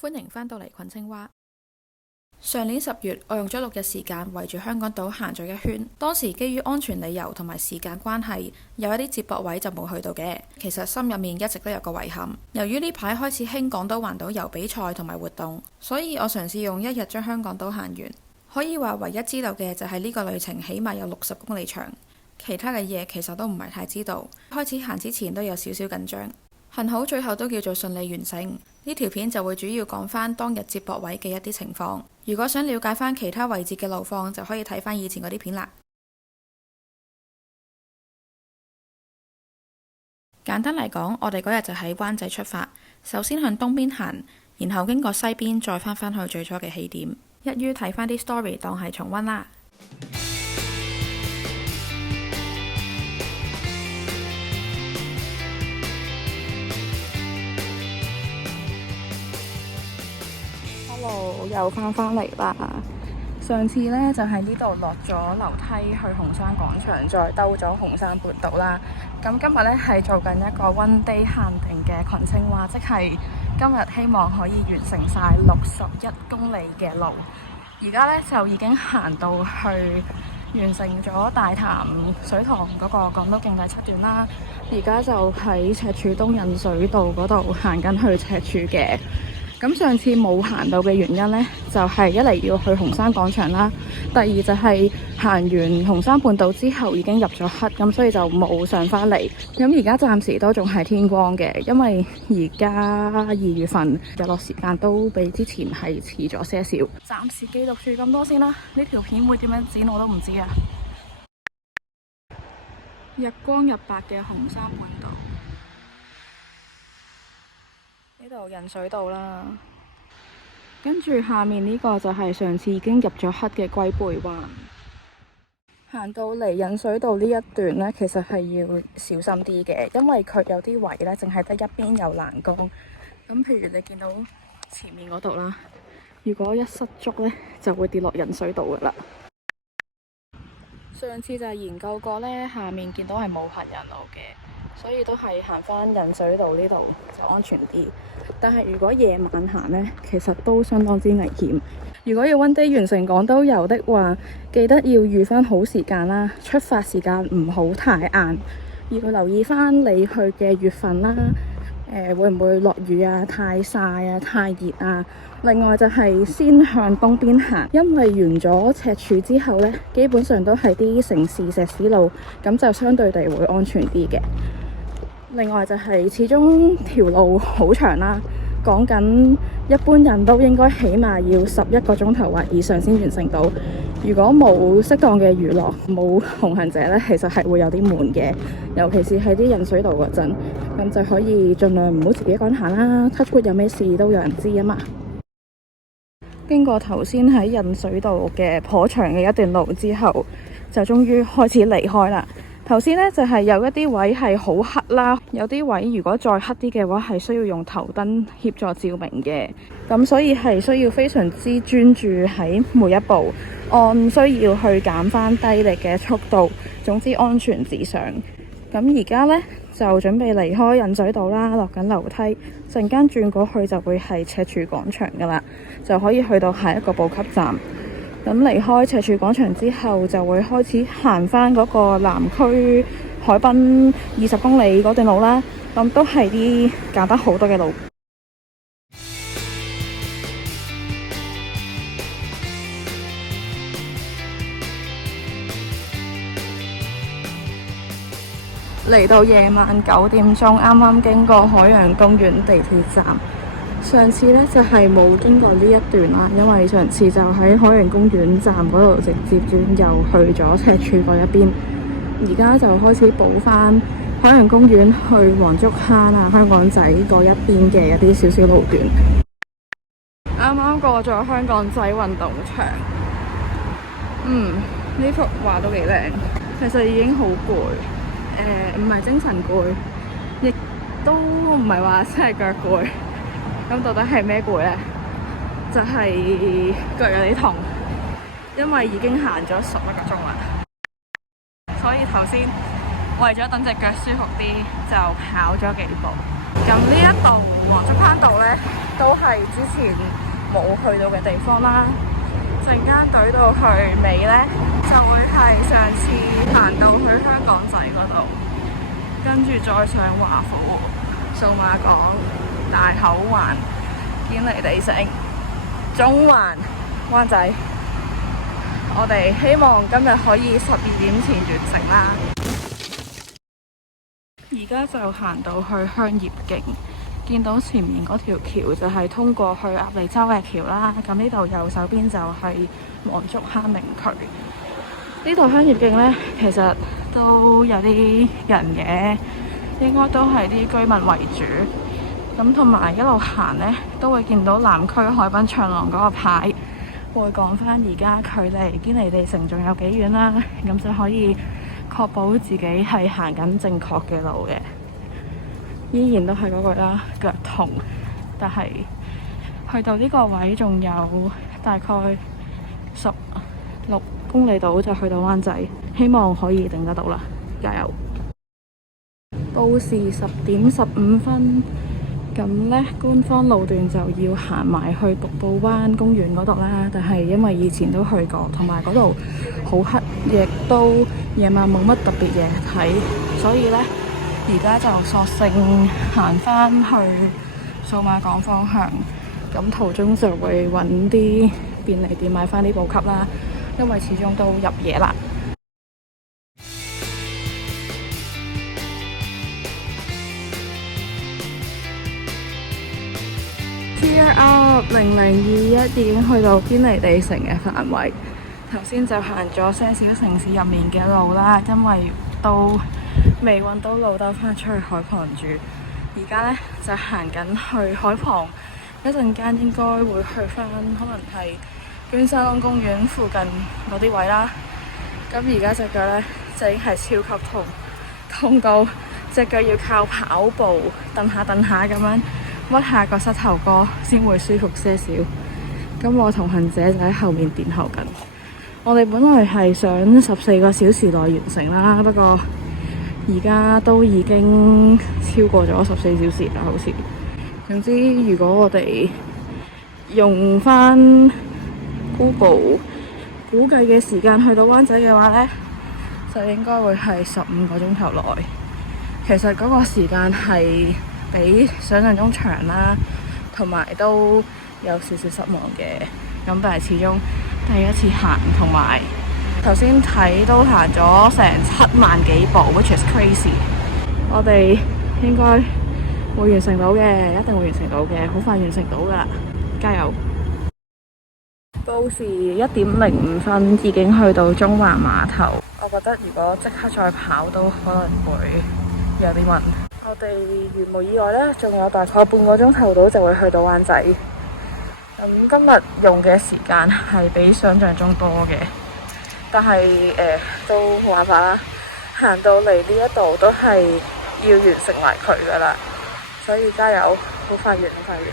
歡迎返到嚟群青蛙。上年10月，我用咗6日時間圍住香港島行咗一圈。當時基於安全理由同埋時間關係，有一啲接駁位就冇去到嘅。其實心入面一直都有個遺憾。由於呢排開始興港島環島遊比賽同埋活動，所以我嘗試用1日將香港島行完。可以話唯一知道嘅就係呢個旅程起碼有60公里長，其他嘅嘢其實都唔係太知道。開始行之前都有少少緊張。幸好最後都叫做順利完成。呢條片就會主要講返當日接駁位嘅一啲情況。如果想了解返其他位置嘅路況，就可以睇返以前嗰啲片啦。簡單嚟講，我哋嗰日就喺灣仔出發，首先向東邊行，然後經過西邊再返去最初嘅起點。一於睇返啲 story 當係重溫啦。又翻嚟啦！上次呢，就喺呢度落咗樓梯去紅山廣場，再兜咗紅山半島啦。咁今日呢，係做緊一個 one day 限定嘅群青蛙，即係今日希望可以完成晒61公里嘅路。而家呢，就已經行到去完成咗大潭水塘嗰個港島徑第7段啦。而家就喺赤柱東引水道嗰度行緊去赤柱嘅。咁上次冇行到嘅原因呢，就係一嚟要去紅山廣場啦，第二就係行完紅山半島之後已經入咗黑，咁所以就冇上返嚟。咁而家暫時都仲係天光嘅，因為而家2月份日落時間都比之前係遲咗些少。暫時記錄住咁多先啦，呢條片會點樣剪我都唔知啊。日光日白嘅紅山半島。呢度引水道啦，跟住下面呢個就係上次已經入咗黑嘅龜背灣。行到嚟引水道呢一段呢，其實係要小心啲嘅，因為佢有啲位呢，淨係得一邊有欄杆。咁譬如你見到前面嗰度啦，如果一失足呢，就會跌落引水道噶啦。上次就係研究過呢，下面見到係冇行人路嘅，所以都係行返引水道呢度就安全啲。但係如果夜晚行呢，其實都相當之危險。如果要 one day 完成港島遊的話，記得要預返好時間啦，出發時間唔好太晏，要留意返你去嘅月份啦。會唔會落雨啊？太曬啊？太熱啊？另外就係先向東邊行，因為完咗赤柱之後呢，基本上都係啲城市石屎路，咁就相對地會安全啲嘅。另外就係始終條路好長啦，講緊一般人都應該起碼要11個鐘頭或以上先完成到。如果冇適當嘅娛樂，冇同行者呢，其實係會有啲悶嘅，尤其是喺啲引水道嗰陣，咁就可以盡量唔好自己一個人行啦。touch wood 有咩事都有人知啊嘛。經過頭先喺引水道嘅頗長嘅一段路之後，就終於開始離開啦。頭先呢，就係有一啲位係好黑啦，有啲位如果再黑啲嘅話係需要用頭燈協助照明嘅，咁所以係需要非常之專注喺每一步，按需要去減翻低力嘅速度，總之安全至上。咁而家呢，就準備離開引水道啦，落緊樓梯，陣間轉過去就會係赤柱廣場噶啦，就可以去到下一個補給站。咁離開赤柱廣場之後，就會開始行返嗰個南區海濱20公里嗰段路啦。咁都係啲揀得好多嘅路。嚟到夜晚9點鐘，啱啱經過海洋公園地鐵站。上次呢，就係冇經過呢一段啦，因為上次就喺海洋公園站嗰度直接轉右去咗赤柱嗰一邊。而家就開始補返海洋公園去黃竹坑啊、香港仔嗰一邊嘅一啲少少路段。啱啱過咗香港仔運動場，呢幅畫都幾靚。其實已經好攰，唔係精神攰，亦都唔係話真係腳攰。咁到底係咩攰呢？就係腳有啲痛，因為已經行咗11個鐘啦。所以頭先為咗等隻腳舒服啲，就跑咗幾步。咁呢一度黃竹坑道呢，都係之前冇去到嘅地方啦。陣間隊到去尾呢，就會係上次行到去香港仔嗰度，跟住再上華府、數碼港、大口環、堅尼地城、中環、灣仔。我哋希望今日可以12點前完成啦。而家就行到去香業徑，見到前面嗰條橋就係通過去鴨脷洲嘅橋啦。咁呢度右手邊就係黃竹坑明渠。呢度香業徑呢，其實都有啲人嘅，應該都係啲居民為主。咁同埋一路行呢，都會見到南區海濱長廊嗰個牌，會講返而家距離堅尼地城仲有幾遠啦。咁就可以確保自己係行緊正確嘅路嘅。依然都係嗰句啦，腳痛，但係去到呢個位仲有大概16公里度就去到灣仔，希望可以頂得到啦，加油！報時10點15分，咁呢官方路段就要行埋去獨步灣公園嗰度啦。但係因為以前都去過，同埋嗰度好黑，亦都夜晚冇乜特別嘢睇，所以呢，而家就索性行返去數碼港方向。咁途中就會揾啲便利店買返啲補給啦，因為始終都入夜啦。Cheer up！ 0021已經去到堅尼地城嘅範圍。頭先就行咗些少城市入面嘅路啦，因為都未揾到路兜返出去海旁住。而家呢，就行緊去海旁，一陣間應該會去返可能係捐山窿公園附近嗰啲位啦。咁而家隻腳呢，就已經係超級痛，痛到隻腳要靠跑步蹬下咁樣屈下個膝頭哥先會舒服些少。咁我同行者就喺後面殿後緊。我哋本來係想14個小時內完成啦，不過而家都已經超過咗14小時啦，好似。總之，如果我哋用返 Google 估計嘅時間去到灣仔嘅話呢，就應該會係15個鐘頭內。其實嗰個時間係比想象中長啦，同埋都有少少失望嘅。咁但係始終第一次行，同埋頭先睇都行咗成7萬幾步 ，which is crazy。我哋應該會完成到嘅，一定會完成到嘅，好快完成到噶，加油！報時1點05分，已經去到中環碼頭。我覺得如果即刻再跑，都可能會有啲暈。我哋如無意外呢，仲有大概半個鐘頭到就會去到灣仔。今日用嘅時間係比想象中多嘅，但係都冇辦法啦。行到嚟呢一度都係要完成埋佢噶啦，所以加油，好快完，好快完。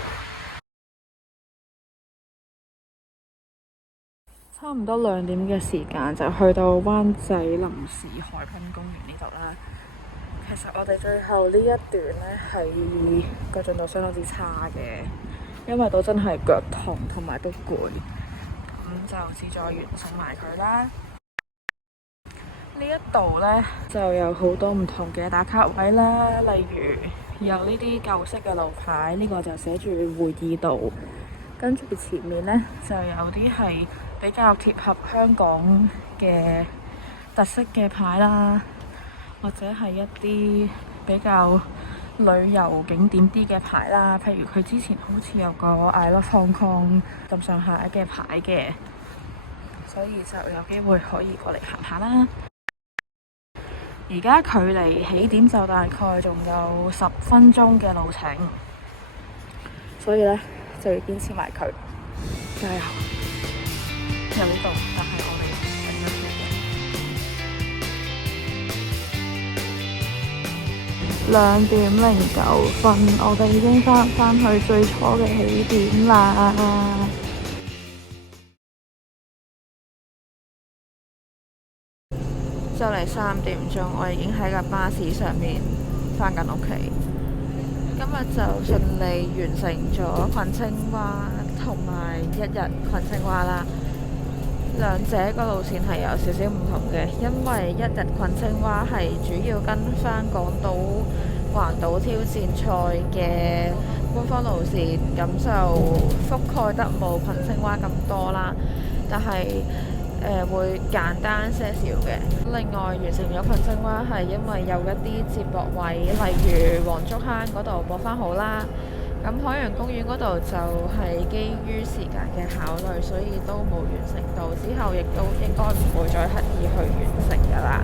差唔多2點嘅時間就去到灣仔臨時海濱公園呢度啦。其實我哋最後呢一段呢，係個進度相當之差嘅，因為都真係腳痛同埋都攰，咁就旨在完成埋佢啦。呢一度呢，就有好多唔同嘅打卡位啦，例如有呢啲舊式嘅路牌，呢個就寫住會議道，跟住前面呢，就有啲係比較貼合香港嘅特色嘅牌啦，或者係一啲比較旅遊景點啲嘅牌啦，譬如佢之前好似有個 I Love Hong Kong 咁上下嘅牌嘅，所以就有機會可以過嚟行下啦。而家距離起點就大概仲有10分鐘嘅路程，所以呢，就要堅持埋佢，加油！有呢度，但係我哋頂得住嘅。2點09分，我哋已經返去最初嘅起點啦。就嚟3點鐘，我已經喺架巴士上面返緊屋企。今日就順利完成咗群青蛙同埋一日群青蛙啦。兩者個路線係有少少唔同嘅，因為一日群青蛙係主要跟翻港島環島挑戰賽嘅官方路線，咁就覆蓋得冇群青蛙咁多啦。但係會簡單些少嘅。另外完成咗群青蛙係因為有一啲接駁位，例如黃竹坑嗰度駁返好啦。咁海洋公園嗰度就係基於時間嘅考慮，所以都冇完成到。之後亦都應該唔會再刻意去完成㗎啦。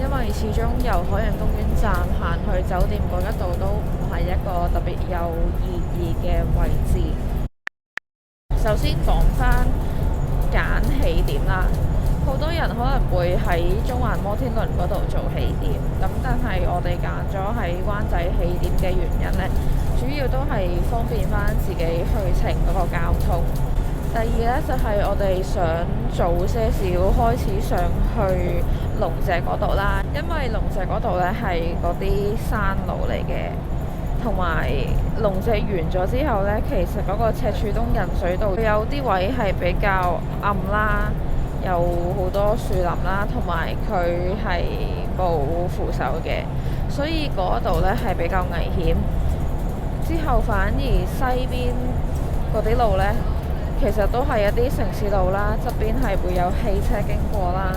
因為始終由海洋公園站行去酒店嗰一度都唔係一個特別有意義嘅位置。首先講返揀起點啦，好多人可能會喺中環摩天輪嗰度做起點，咁但係我哋揀咗喺灣仔起點嘅原因呢，主要都係方便翻自己去程嗰個交通。第二呢，就係我哋想早些少開始上去龍脊嗰度啦，因為龍脊嗰度呢係嗰啲山路嚟嘅。同埋龍脊完咗之後呢，其實嗰個赤柱東引水道有啲位係比較暗啦，有好多樹林啦，同埋佢係冇扶手嘅，所以嗰度呢係比較危險。之後反而西邊嗰啲路呢，其實都係一啲城市路啦，側邊係會有汽車經過啦，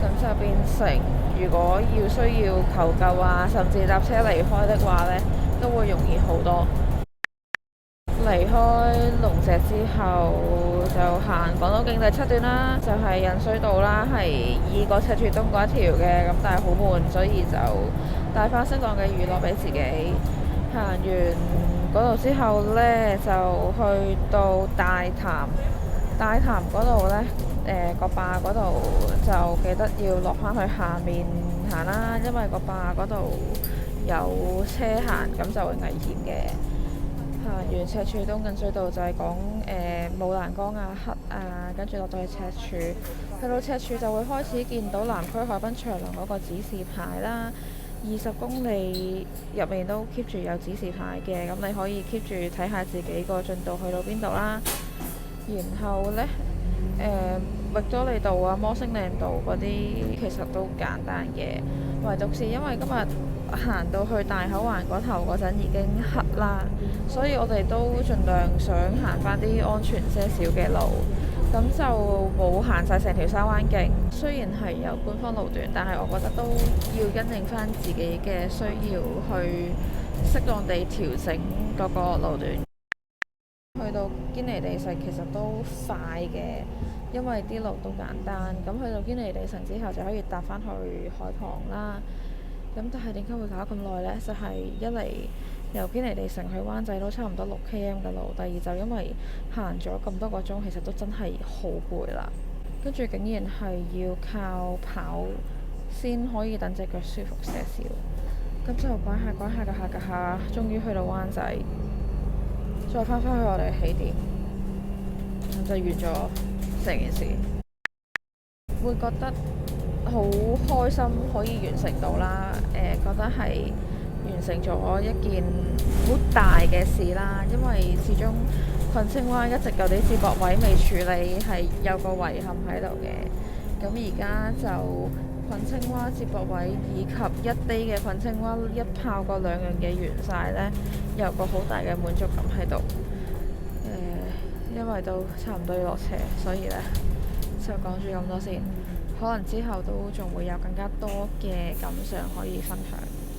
咁就變成如果需要求救啊，甚至搭車離開的話呢，都會容易好多。離開龍脊之後，就行港島徑第7段啦，就係引水道啦，係以個赤柱東嗰一條嘅，咁但係好悶，所以就帶翻適當嘅娛樂俾自己。行完嗰度之後呢，就去到大潭。大潭嗰度呢，個壩嗰度就記得要落翻去下面行啦，因為個壩嗰度有車行，咁就會危險嘅。行完赤柱東引水道就係講武蘭崗啊、黑啊，跟住落到去赤柱，去到赤柱就會開始見到南區海濱長廊嗰個指示牌啦。20公里入面都 keep 住有指示牌嘅，咁你可以 keep 住睇下自己個進度去到邊度啦。然後呢，域多利道啊、摩星嶺道嗰啲其實都簡單嘅，唯獨是因為今日行到去大口環嗰頭嗰陣已經黑啦，所以我哋都盡量想行翻啲安全些少嘅路，咁就冇行晒成條沙灣徑。雖然係有官方路段，但係我覺得都要因應翻自己嘅需要去適當地調整嗰個路段。去到堅尼地城其實都快嘅，因為啲路都簡單。咁去到堅尼地城之後就可以搭返去海旁啦。咁但係點解會搞咁耐呢？就係一嚟由堅尼地城去灣仔都差唔多6km 嘅路，第二就因為行咗咁多個鐘，其實都真係好攰啦。跟住竟然係要靠跑先可以等隻腳舒服些少。咁就拐下嘅下，終於去到灣仔。再翻返去我哋起點，咁就完咗成件事。會覺得好開心可以完成到啦，覺得係完成咗一件好大嘅事啦。因為始終群青蛙一直有啲接駁位未處理，係有個遺憾喺度嘅。咁而家就群青蛙接駁位以及一啲嘅群青蛙一炮過兩樣嘢完晒呢，有個好大嘅滿足感喺度。因為都差唔多要落車，所以呢就講住咁多先。可能之後都仲會有更加多嘅感想可以分享。